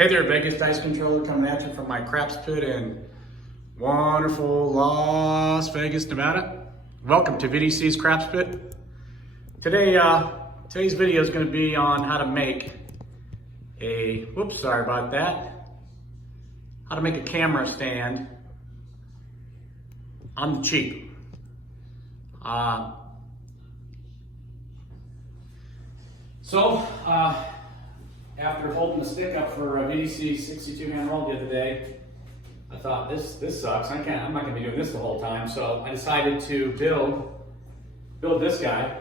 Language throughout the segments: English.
Hey there, Vegas Dice Controller coming at you from my craps pit in wonderful Las Vegas, Nevada. Welcome to VDC's Craps Pit. Today's video is going to be on how to make how to make a camera stand on the cheap. After holding the stick up for a VDC 62 hand roll the other day, I thought this sucks. I'm not going to be doing this the whole time. So I decided to build this guy,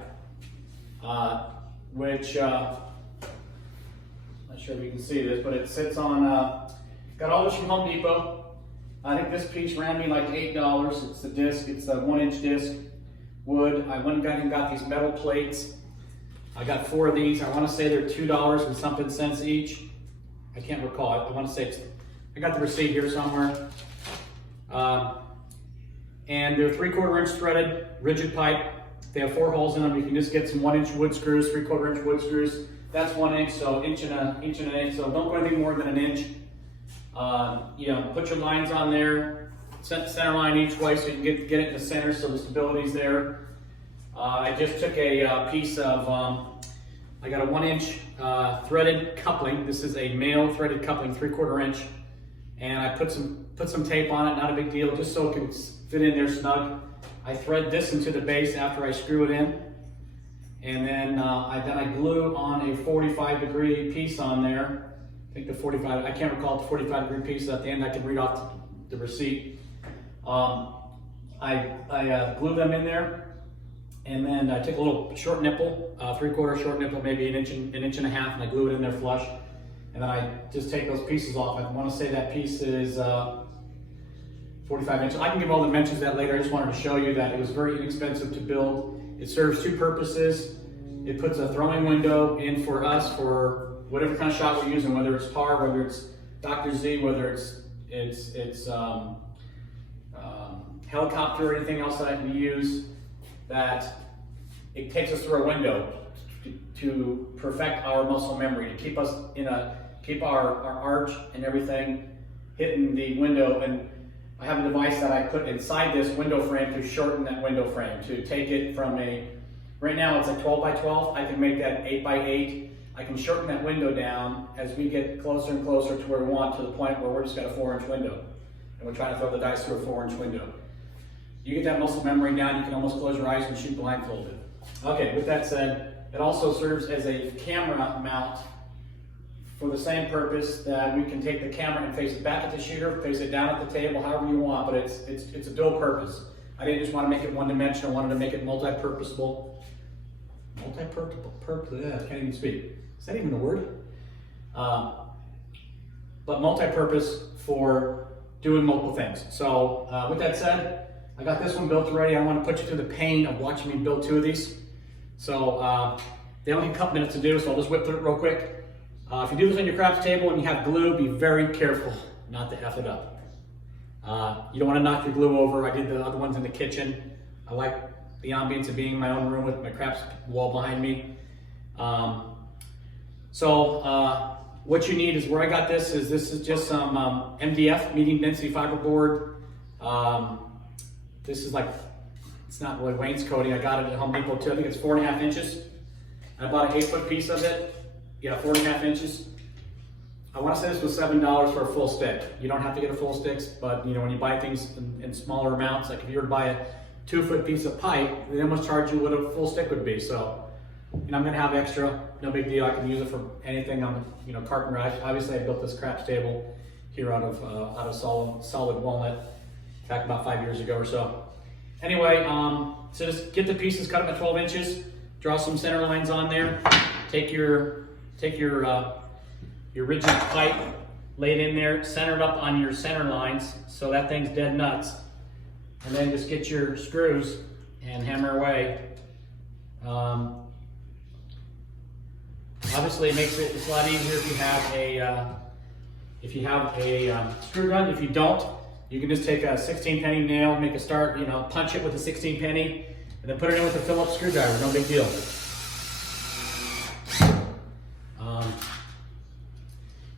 which not sure if you can see this, but it sits on. Got all this from Home Depot. I think this piece ran me like $8. It's a disc. It's a 1-inch disc, wood. I went and got these metal plates. I got 4 of these. I want to say they're $2 and something cents each. I can't recall. I want to say I got the receipt here somewhere. And they're 3/4 inch threaded, rigid pipe. They have 4 holes in them. You can just get some 1-inch wood screws, 3/4 inch wood screws. That's 1 inch, so inch and an inch. So don't go anything more than an inch. Put your lines on there. Center line each way so you can get it in the center so the stability's there. I just took a piece of, I got a 1-inch threaded coupling. This is a male threaded coupling, 3/4 inch. And I put some tape on it, not a big deal, just so it can fit in there snug. I thread this into the base after I screw it in. And then I glue on a 45-degree piece on there. I think I can't recall the 45-degree piece at the end. I can read off the receipt. I glue them in there. And then I took a little short nipple, 3/4 short nipple, maybe an inch and a half, and I glue it in there flush. And then I just take those pieces off. I want to say that piece is 45 inches. I can give all the dimensions of that later. I just wanted to show you that it was very inexpensive to build. It serves 2 purposes. It puts a throwing window in for us for whatever kind of shot we're using, whether it's tar, whether it's Dr. Z, whether it's helicopter or anything else that I can use. That it takes us through a window to perfect our muscle memory, to keep us keep our arch and everything hitting the window. And I have a device that I put inside this window frame to shorten that window frame, to take it from right now it's a 12 by 12. I can make that 8 by 8. I can shorten that window down as we get closer and closer to where we want, to the point where we're just got a 4-inch window. And we're trying to throw the dice through a 4-inch window. You get that muscle memory down, you can almost close your eyes and shoot blindfolded. Okay, with that said, it also serves as a camera mount for the same purpose, that we can take the camera and face it back at the shooter, face it down at the table, however you want, but it's a dual purpose. I didn't just want to make it one-dimensional, I wanted to make it multi-purposable. I can't even speak. Is that even a word? But multi-purpose for doing multiple things. So with that said, I got this one built already. I want to put you through the pain of watching me build 2 of these. So they only take a couple minutes to do, so I'll just whip through it real quick. If you do this on your craps table and you have glue, be very careful not to F it up. You don't want to knock your glue over. I did the other ones in the kitchen. I like the ambience of being in my own room with my craps wall behind me. What you need is, where I got this is just some MDF, medium density fiberboard. This is it's not really wainscoting. I got it at Home Depot too. I think it's 4.5 inches. I bought an 8-foot piece of it. Yeah, 4.5 inches. I want to say this was $7 for a full stick. You don't have to get a full stick, but when you buy things in smaller amounts, like if you were to buy a 2-foot piece of pipe, they almost charge you what a full stick would be. So, I'm going to have extra. No big deal. I can use it for anything. I'm carpenter. Obviously, I built this craps table here out of solid walnut back about 5 years ago or so. Anyway, so just get the pieces, cut them at 12 inches, draw some center lines on there, take your rigid pipe, lay it in there, center it up on your center lines so that thing's dead nuts, and then just get your screws and hammer away. Obviously, it makes it a lot easier if you have a screw gun. If you don't, you can just take a 16-penny nail, make a start, punch it with a 16-penny, and then put it in with a Phillips screwdriver. No big deal.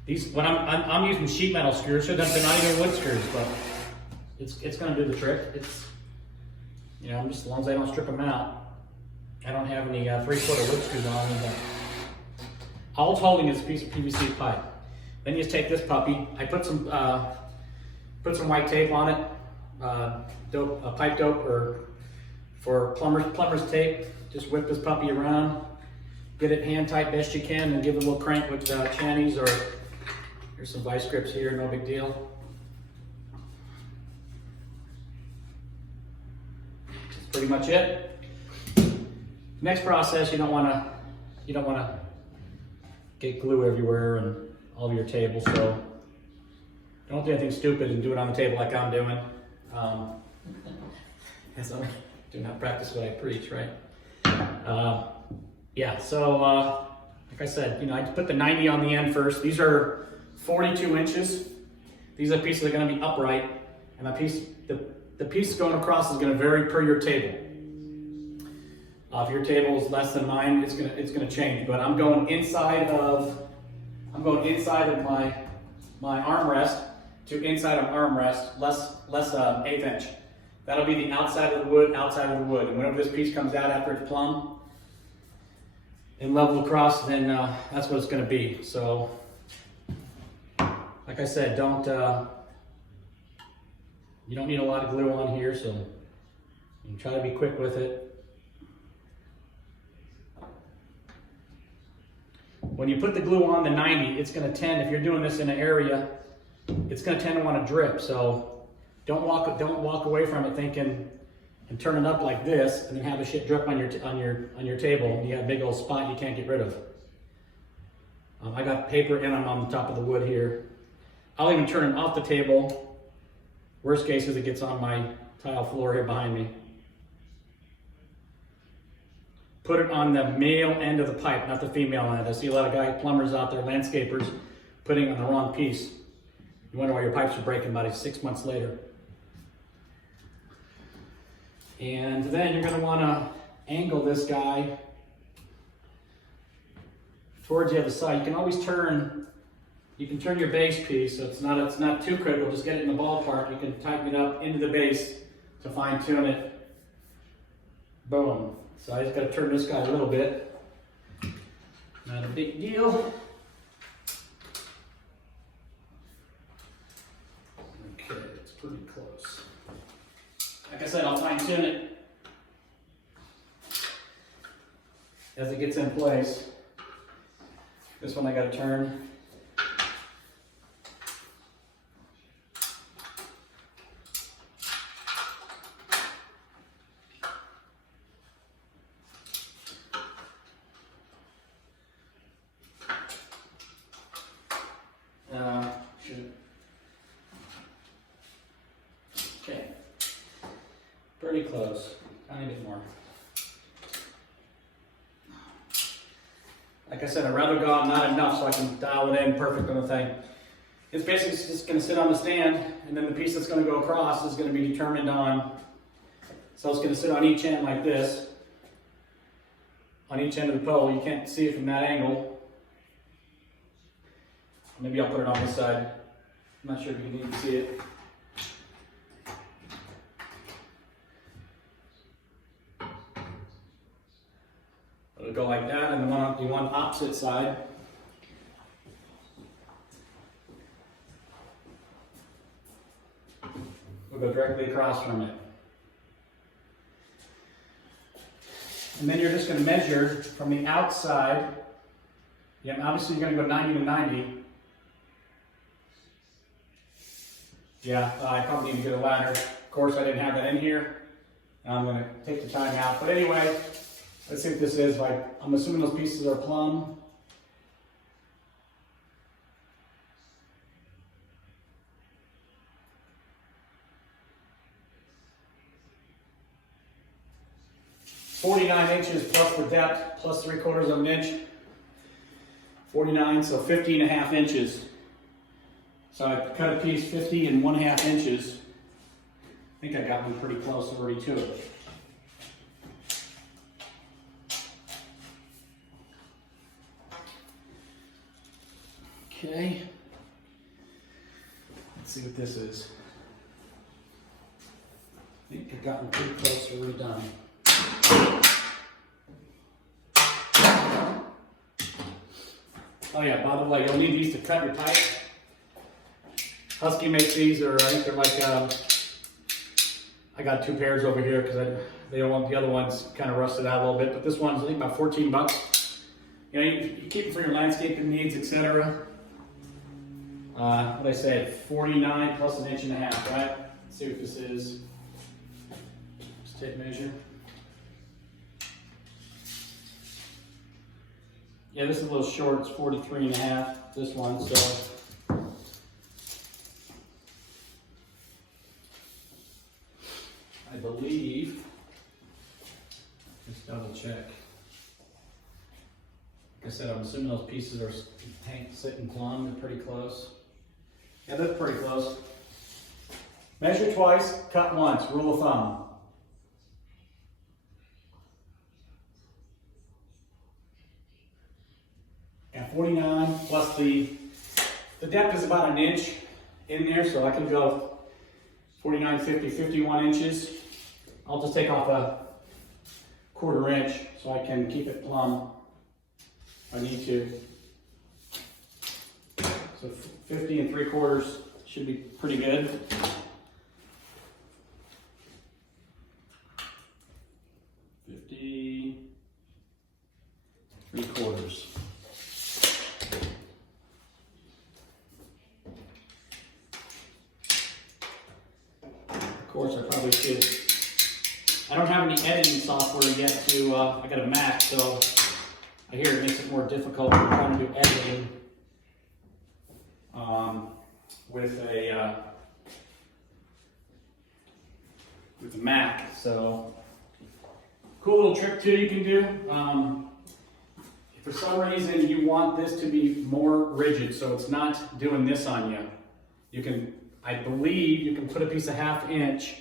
When I'm using sheet metal screws, so they're not even wood screws, but it's going to do the trick. It's, you know, as long as I don't strip them out. I don't have any 3/4 wood screws on them. All it's holding is a piece of PVC pipe. Then you just take this puppy. I put some white tape on it, pipe dope, or for plumber's tape. Just whip this puppy around, get it hand tight best you can, and give it a little crank with channies, or here's some vice grips here, no big deal. That's pretty much it. Next process, you don't want to get glue everywhere and all over your table, so don't do anything stupid and do it on the table like I'm doing. Yes, I do not practice what I preach, right? Yeah, so like I said, you know, I put the 90 on the end first. These are 42 inches. These are pieces that are going to be upright, and the piece going across is going to vary per your table. If your table is less than mine, it's gonna change. But I'm going inside of my armrest to inside of armrest, less 1/8 inch. That'll be the outside of the wood, And whenever this piece comes out after it's plumb and level across, then that's what it's gonna be. So, like I said, you don't need a lot of glue on here, so you try to be quick with it. When you put the glue on the 90, it's going to tend, if you're doing this in an area, it's going to tend to want to drip. So don't walk away from it thinking and turn it up like this, and then have the shit drip on your table, and you have a big old spot you can't get rid of. I got paper and I'm on the top of the wood here. I'll even turn it off the table. Worst case is it gets on my tile floor here behind me. Put it on the male end of the pipe, not the female end. I see a lot of plumbers out there, landscapers, putting it on the wrong piece. You wonder why your pipes are breaking about 6 months later. And then you're going to want to angle this guy towards the other side. You can always turn your base piece, so it's not too critical. Just get it in the ballpark. You can tighten it up into the base to fine tune it. Boom. So I just got to turn this guy a little bit. Not a big deal. Okay, it's pretty close. Like I said, I'll fine tune it as it gets in place. This one I got to turn. Okay, pretty close, tiny bit more. Like I said, I'd rather go out not enough so I can dial it in perfect on the thing. It's basically just going to sit on the stand, and then the piece that's going to go across is going to be determined on, so it's going to sit on each end like this, on each end of the pole. You can't see it from that angle. Maybe I'll put it on this side. I'm not sure if you can even see it. It'll go like that, and the one opposite side. We'll go directly across from it. And then you're just going to measure from the outside. Yeah, obviously you're going to go 90 to 90. Yeah, I probably need to get a ladder. Of course, I didn't have that in here. I'm going to take the time out. But anyway, let's see what this is. Like, I'm assuming those pieces are plumb. "49" plus the depth, plus 3/4 of an inch. 49, so 50.5 inches. So I cut a piece 50.5 inches. I think I got one pretty close already to it. Okay. Let's see what this is. I think I've gotten pretty close to redone. Oh yeah, by the way, you'll need these to cut your pipe. Husky makes these, or I think they're like, I got 2 pairs over here because they don't want the other ones kind of rusted out a little bit, but this one's I think about 14 bucks. You know, you keep it for your landscaping needs, etc. What I said, 49 plus an inch and a half, right? Let's see what this is. Just tape measure. Yeah, this is a little short, it's 43 and a half, this one, so. I believe, just double check. Like I said, I'm assuming those pieces are sitting plumb, they're pretty close. Yeah, they're pretty close. Measure twice, cut once, rule of thumb. And 49 plus the depth is about an inch in there, so I can go 49, 50, 51 inches. I'll just take off a 1/4 inch so I can keep it plumb if I need to. So 50 3/4 should be pretty good. Of course, I probably should. I don't have any editing software yet to, I got a Mac, so I hear it makes it more difficult when trying to do editing with a Mac. So, cool little trick too you can do. If for some reason you want this to be more rigid, so it's not doing this on you, you can, I believe you can put a piece of 1/2 inch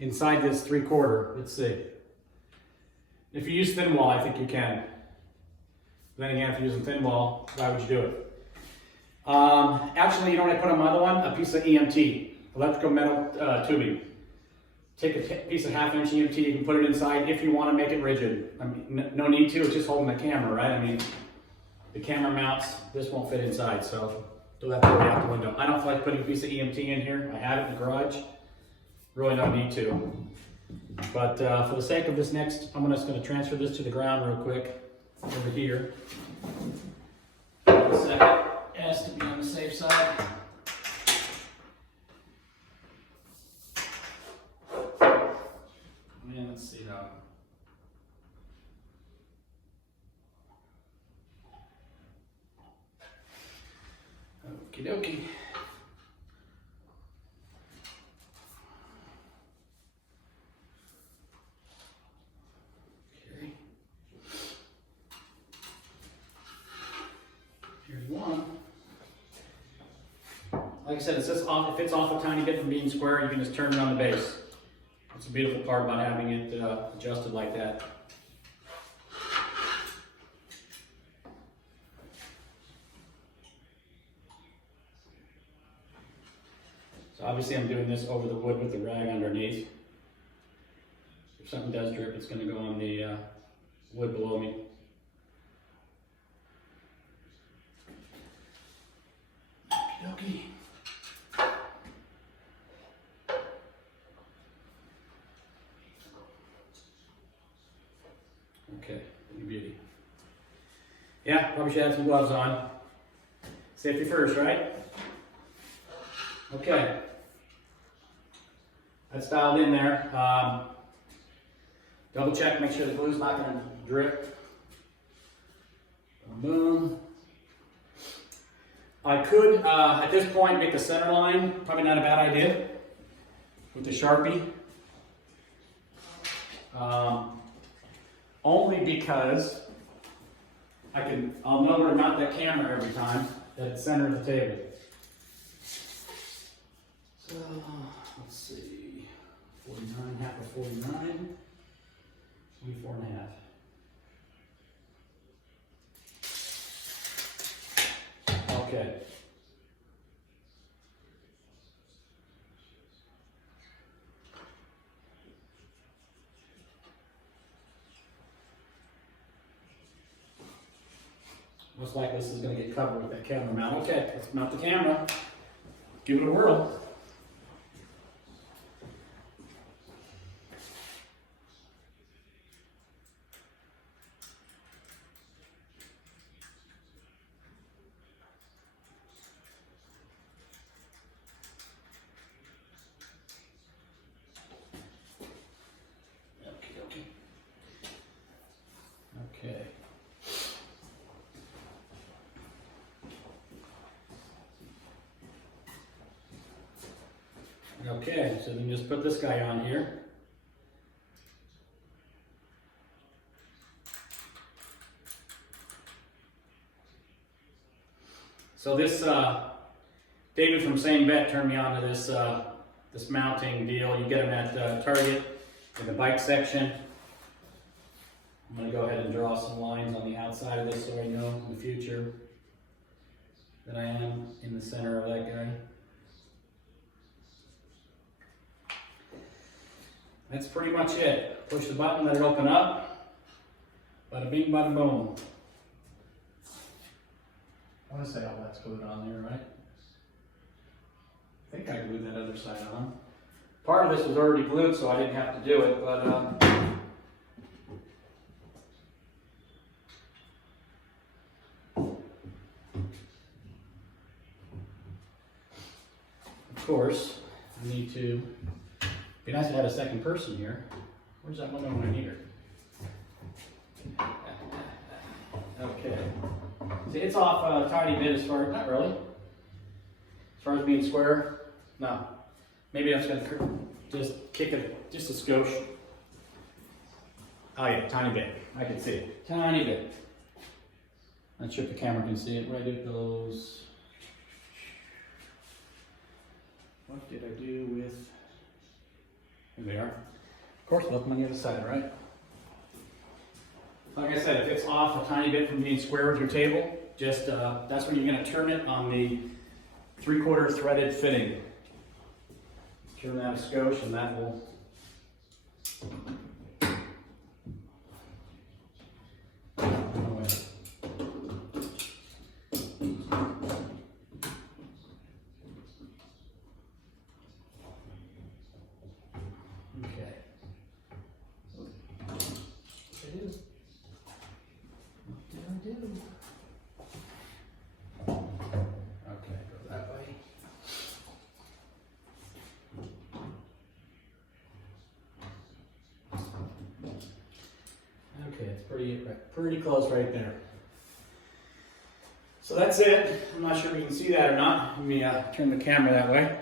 inside this 3/4. Let's see. If you use thin wall, I think you can. Then again, if you're using thin wall, why would you do it? Actually, you know what I put on my other one? A piece of EMT, electrical metal tubing. Take a piece of 1/2 inch EMT, you can put it inside if you want to make it rigid. I mean, no need to, it's just holding the camera, right? I mean, the camera mounts, this won't fit inside, so throw that way out the window. I don't feel like putting a piece of EMT in here. I have it in the garage. Really don't need to. But for the sake of this next, I'm just going to transfer this to the ground real quick over here. A second, S to be on the safe side. And let's see now. Okie dokie. Okay. Here's one. Like I said, it's just off, if it's off a tiny bit from being square, you can just turn it on the base. That's a beautiful part about having it adjusted like that. So obviously I'm doing this over the wood with the rag underneath. If something does drip, it's going to go on the wood below me. Okey-dokey. Okay, beauty. Yeah, probably should have some gloves on. Safety first, right? Okay. That's dialed in there. Double check, make sure the glue's not going to drip. Boom. I could, at this point, make the center line. Probably not a bad idea with the Sharpie. Only because I'll know where to mount that camera every time at the center of the table. So, let's see, 49, half of 49, 24 and a half. Okay. Most likely this is going to get covered with that camera mount. Okay, let's mount the camera. Give it a whirl. Okay. Okay, so then just put this guy on here. So this, David from Same Bet turned me on to this, this mounting deal. You get them at Target in the bike section. I'm going to go ahead and draw some lines on the outside of this so I know in the future that I am in the center of that guy. That's pretty much it. Push the button, let it open up. Bada bing, bada boom. I want to say all that's glued on there, right? I think I glued that other side on. Part of this was already glued, so I didn't have to do it, but of course, I need to. Be nice to have a second person here. Where's that window when I need her? Okay. See, it's off a tiny bit as far as, not really. As far as being square, no. Maybe I'm just gonna just kick it just a skosh. Oh yeah, tiny bit. I can see it. Tiny bit. Not sure if the camera can see it. Right it goes. What did I do with? Here they are. Of course, look on the other side, right? Like I said, if it's off a tiny bit from being square with your table, just that's when you're going to turn it on the 3/4 threaded fitting. Turn that a skosh, and that will. Okay, go that way. Okay, it's pretty close right there. So that's it. I'm not sure if you can see that or not. Let me turn the camera that way.